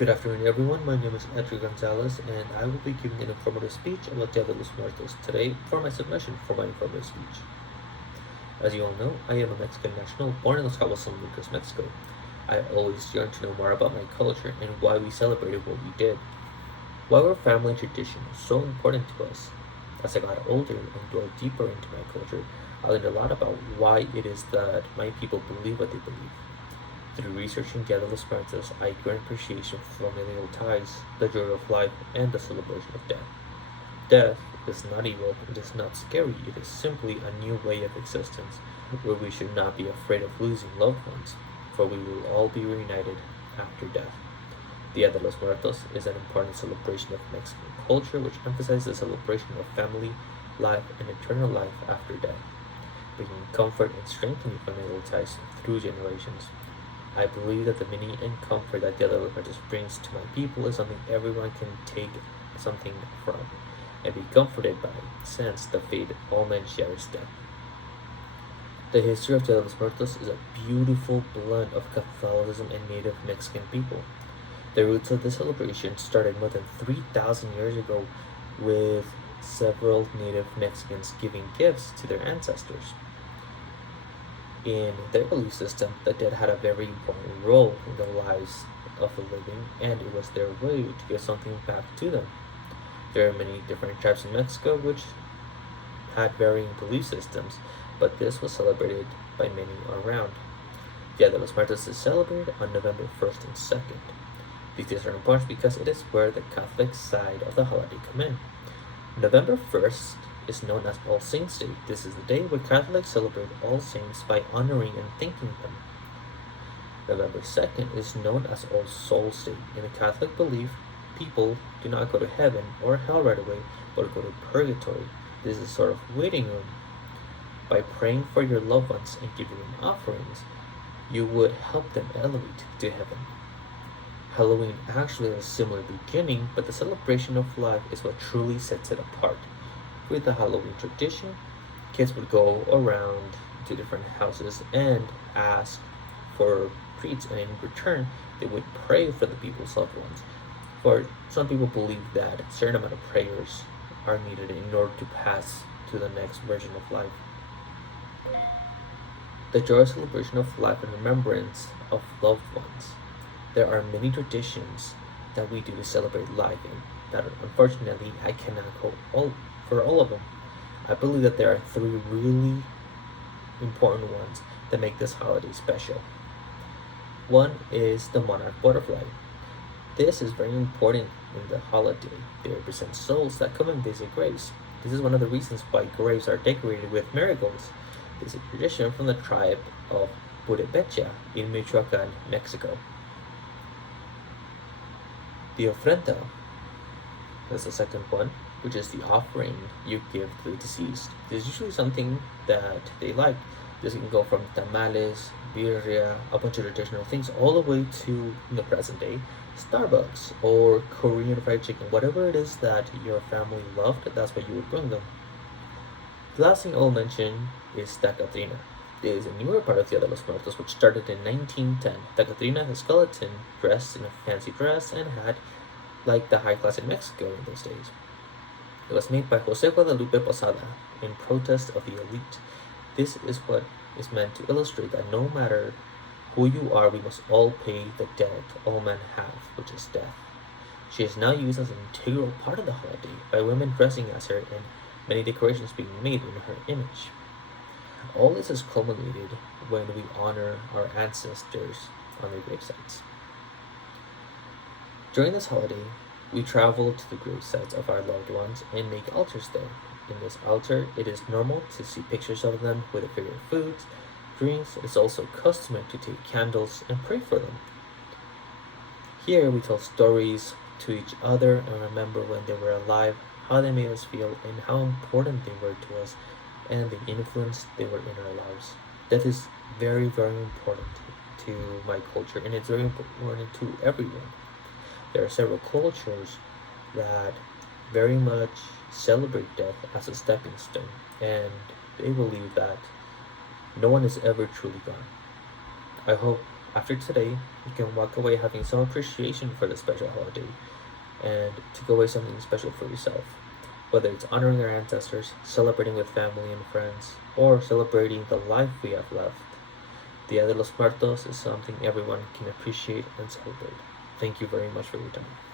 Good afternoon, everyone. My name is Edgar Gonzalez, and I will be giving an informative speech about Dia de los Muertos today for my submission for my informative speech. As you all know, I am a Mexican national born in Los Cabos, San Lucas, Mexico. I always yearned to know more about my culture and why we celebrated what we did. Why were family and tradition so important to us? As I got older and dwelled deeper into my culture, I learned a lot about why it is that my people believe what they believe. Through researching Dia de los Muertos, I gained appreciation for familial ties, the joy of life, and the celebration of death. Death is not evil, it is not scary, it is simply a new way of existence, where we should not be afraid of losing loved ones, for we will all be reunited after death. Dia de los Muertos is an important celebration of Mexican culture which emphasizes the celebration of family, life, and eternal life after death, bringing comfort and strengthening familial ties through generations. I believe that the meaning and comfort that Dia de los Muertos brings to my people is something everyone can take something from and be comforted by, since the fate all men share is death. The history of Dia de los Muertos is a beautiful blend of Catholicism and native Mexican people. The roots of the celebration started more than 3,000 years ago with several native Mexicans giving gifts to their ancestors. In their belief system, the dead had a very important role in the lives of the living, and it was their way to give something back to them. There are many different tribes in Mexico which had varying belief systems, but this was celebrated by many around. Dia de los Muertos is celebrated on November 1st and 2nd. These days are important because it is where the Catholic side of the holiday come in. November 1st is known as All Saints' Day. This is the day where Catholics celebrate All Saints by honoring and thanking them. November 2nd is known as All Souls' Day. In the Catholic belief, people do not go to heaven or hell right away, but go to purgatory. This is a sort of waiting room. By praying for your loved ones and giving them offerings, you would help them elevate to heaven. Halloween actually has a similar beginning, but the celebration of life is what truly sets it apart. With the Halloween tradition, kids would go around to different houses and ask for treats, and in return, they would pray for the people's loved ones. For some people believe that a certain amount of prayers are needed in order to pass to the next version of life. The joyous celebration of life and remembrance of loved ones. There are many traditions that we do to celebrate life, and that unfortunately I cannot go for all of them. I believe that there are three really important ones that make this holiday special. One is the monarch butterfly. This is very important in the holiday. They represent souls that come and visit graves. This is one of the reasons why graves are decorated with marigolds. This is a tradition from the tribe of Purepecha in Michoacan, Mexico. The ofrenda is the second one, which is the offering you give to the deceased. This is usually something that they like. This can go from tamales, birria, a bunch of traditional things, all the way to, in the present day, Starbucks or Korean fried chicken. Whatever it is that your family loved, that's what you would bring them. The last thing I'll mention is the Catrina. This is a newer part of Dia de los Muertos, which started in 1910. The Catrina is a skeleton dressed in a fancy dress and had like the high class in Mexico in those days. It was made by Jose Guadalupe Posada in protest of the elite. This is what is meant to illustrate that no matter who you are, we must all pay the debt all men have, which is death. She is now used as an integral part of the holiday by women dressing as her and many decorations being made in her image. All this is culminated when we honor our ancestors on their gravesites. During this holiday, we travel to the gravesites of our loved ones and make altars there. In this altar, it is normal to see pictures of them with their favorite foods, drinks. It is also customary to take candles and pray for them. Here, we tell stories to each other and remember when they were alive, how they made us feel, and how important they were to us, and the influence they were in our lives. That is very, very important to my culture, and it's very important to everyone. There are several cultures that very much celebrate death as a stepping stone, and they believe that no one is ever truly gone. I hope After today, you can walk away having some appreciation for the special holiday and take away something special for yourself. Whether it's honoring our ancestors, celebrating with family and friends, or celebrating the life we have left, Dia de los Muertos is something everyone can appreciate and celebrate. Thank you very much for your time.